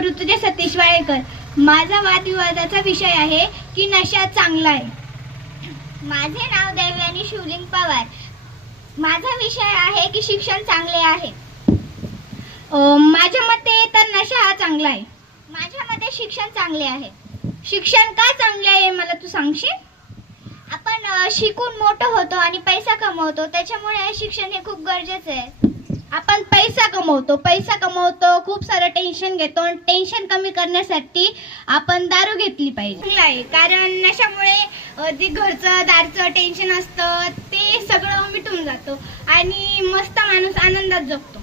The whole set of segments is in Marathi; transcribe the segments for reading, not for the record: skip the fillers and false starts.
ऋतुजा सतीश वाळेकर. माझा वादविवादाचा विषय आहे की नशा चांगला आहे. माझे नाव देवयानी शिवलिंग पवार. माझा विषय आहे की शिक्षण चांगले आहे. माझ्या मते तर नशा हा चांगला आहे. माझ्या मते शिक्षण चांगले आहे. शिक्षण का चांगले आहे मला तू सांगशील? आपण शिकून मोठं होतो आणि पैसा कमवतो, त्याच्यामुळे शिक्षण हे खूप गरजेचं आहे. आपण पैसा कमवतो, खूप सारं टेन्शन घेतो. टेन्शन कमी करण्यासाठी आपण दारू घेतली पाहिजे. कारण नशामुळे जे घरचं दारचं टेन्शन असतं ते सगळं मिटून जातो आणि मस्त माणूस आनंदात जगतो.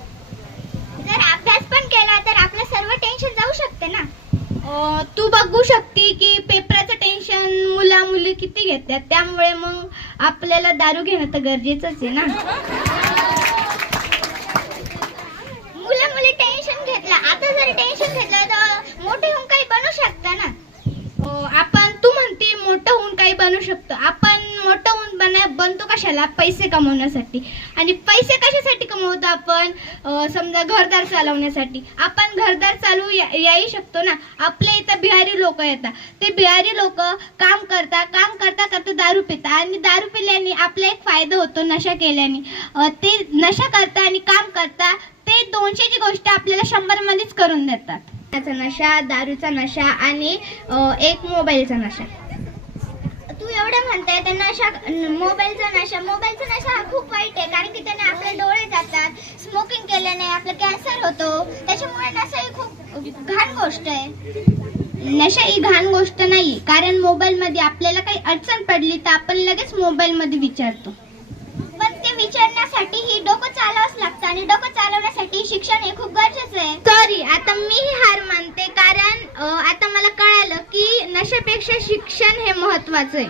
जर अभ्यास पण केला तर आपलं सर्व टेन्शन जाऊ शकते ना. तू बघू शकते की पेपराचं टेन्शन मुला मुली किती घेतात, त्यामुळे मग आपल्याला दारू घेणं तर गरजेचंच आहे ना. मुलं मुली टेन्शन घेतलं, आता जर टेन्शन घेतलं तर मोठे होऊन काही बनू शकता ना. तू म्हणते मोठं होऊन काही बनू शकतो. आपण मोठं होऊन बनतो कशाला? पैसे कमवण्यासाठी. आणि पैसे कशासाठी कमवतो आपण? समजा घरदार चालवण्यासाठी. आपण घरदार चालवू याही शकतो ना. आपल्या इथं बिहारी लोक येतात, ते बिहारी लोक काम करता दारू पितात आणि दारू पिल्याने आपला एक फायदा होतो नशा केल्याने. ते नशा करता आणि काम करता ते 200ची गोष्ट आपल्याला 100 मध्येच करून देतात. नशा, दारूचा नशा आणि एक मोबाईलचा नशा. तू एवढं म्हणताय तर मोबाईलचा नशा हा खूप वाईट आहे. कारण की त्याने आपले डोळे जातात. स्मोकिंग केल्याने आपलं कॅन्सर होतो. त्याच्यामुळे नशा ही खूप घाण गोष्ट आहे. नशा ही घाण गोष्ट नाही, कारण मोबाईल मध्ये आपल्याला काही अडचण पडली तर आपण लगेच मोबाईल मध्ये विचारतो. पण ते विचारण्यासाठी ही डोकं चालवावंच लागतं आणि डोकं चालवण्यासाठी शिक्षण हे खूप गरजेचं आहे. सॉरी, आता मीही हार मानते, कारण आता मला कळालं की नशापेक्षा शिक्षण हे महत्वाचं आहे.